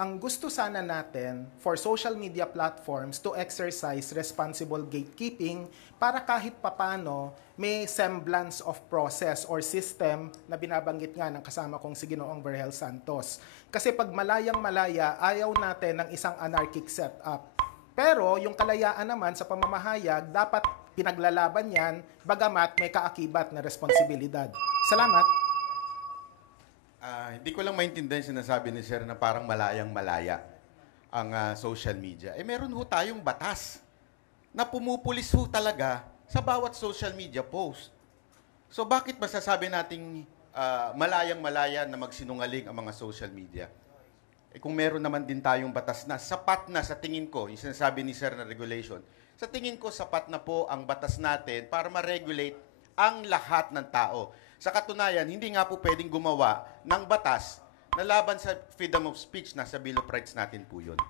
ang gusto sana natin for social media platforms to exercise responsible gatekeeping para kahit papano may semblance of process or system na binabanggit nga ng kasama kong si Ginoong Berhel Santos. Kasi pag malayang-malaya, ayaw natin ng isang anarchic setup. Pero yung kalayaan naman sa pamamahayag, dapat pinaglalaban yan, bagamat may kaakibat na responsibilidad. Salamat! Hindi ko lang maintindihan yung sinasabi ni Sir na parang malayang-malaya ang social media. Meron ho tayong batas na pumupulis ho talaga sa bawat social media post. So bakit masasabi nating malayang-malaya na magsinungaling ang mga social media? Kung meron naman din tayong batas na sapat na sa tingin ko, yung sinasabi ni Sir na regulation, sa tingin ko sapat na po ang batas natin para ma-regulate ang lahat ng tao. Sa katunayan, hindi nga po pwedeng gumawa ng batas na laban sa freedom of speech na sa Bill of Rights natin po yun.